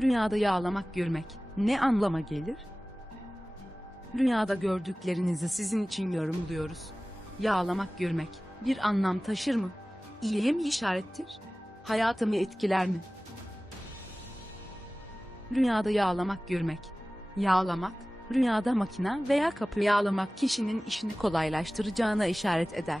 Rüyada yağlamak görmek ne anlama gelir? Rüyada gördüklerinizi sizin için yorumluyoruz. Yağlamak görmek bir anlam taşır mı? İyiye mi işarettir? Hayatımı etkiler mi? Rüyada yağlamak görmek. Yağlamak, rüyada makina veya kapı yağlamak kişinin işini kolaylaştıracağına işaret eder.